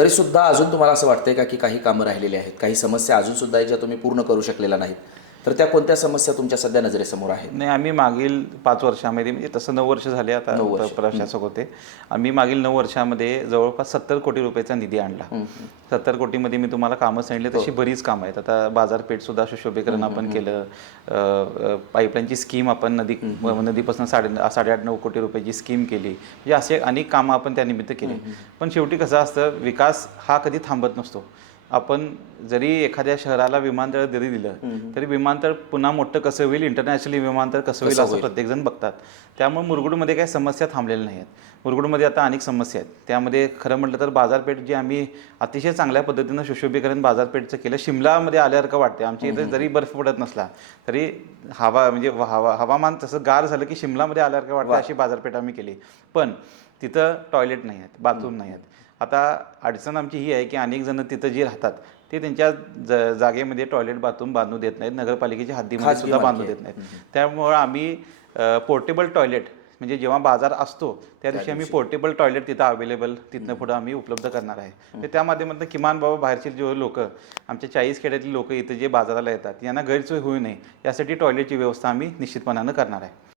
तरी सुद्धा अजून तुम्हाला असं वाटतंय का की काही कामं राहिलेली आहेत? काही समस्या अजून सुद्धा आहेत ज्या तुम्ही पूर्ण करू शकलेल्या नाहीत? तर त्या कोणत्या समस्या तुमच्या सध्या नजरेसमोर आहेत? नाही आम्ही मागील पाच वर्षामध्ये म्हणजे तसं नऊ वर्ष झाले आता. प्रशासक होते. आम्ही मागील नऊ वर्षामध्ये जवळपास सत्तर कोटी रुपयाचा निधी आणला. सत्तर कोटीमध्ये मी तुम्हाला कामं सांगितले तशी बरीच कामं आहेत. आता बाजारपेठ सुद्धा सुशोभीकरण आपण केलं. पाईपलाईनची स्कीम आपण नदी नदीपासून साडे साडेआठ नऊ कोटी रुपयाची स्कीम केली. म्हणजे असे अनेक कामं आपण त्यानिमित्त केली. पण शेवटी कसं असतं विकास हा कधी थांबत नसतो. आपण जरी एखाद्या शहराला विमानतळ जरी दिलं तरी विमानतळ पुन्हा मोठं कसं होईल? इंटरनॅशनल विमानतळ कसं होईल असं प्रत्येकजण बघतात. त्यामुळे मुरगुडमध्ये काही समस्या थांबलेल्या नाही आहेत मुरगुडमध्ये आता अनेक समस्या आहेत. त्यामध्ये खरं म्हटलं तर बाजारपेठ जी आम्ही अतिशय चांगल्या पद्धतीनं सुशोभीकरण बाजारपेठचं केलं शिमलामध्ये आल्यासारखं वाटते आमच्या इथे जरी बर्फ पडत नसला तरी हवा म्हणजे हवा हवामान तसं गार झालं की शिमलामध्ये आल्यासारखं वाटतं अशी बाजारपेठ आम्ही केली. पण तिथं टॉयलेट नाही आहेत बाथरूम नाही आहेत आता अडचण आमची ही आहे की अनेक जण तिथं जे राहतात ते त्यांच्या ज जागेमध्ये टॉयलेट बाथरूम बांधू देत नाहीत नगरपालिकेच्या हद्दीमध्ये सुद्धा बांधू देत नाहीत. त्यामुळं आम्ही पोर्टेबल टॉयलेट म्हणजे जेव्हा बाजार असतो त्या दिवशी आम्ही पोर्टेबल टॉयलेट तिथं अवेलेबल तिथनं पुढं आम्ही उपलब्ध करणार आहे. तर त्या माध्यमातून किमान बाबा बाहेरचे जे लोक आमच्या चाळीस खेड्यातली लोक इथं जे बाजाराला येतात यांना गैरसोय होऊ नये यासाठी टॉयलेटची व्यवस्था आम्ही निश्चितपणानं करणार आहे.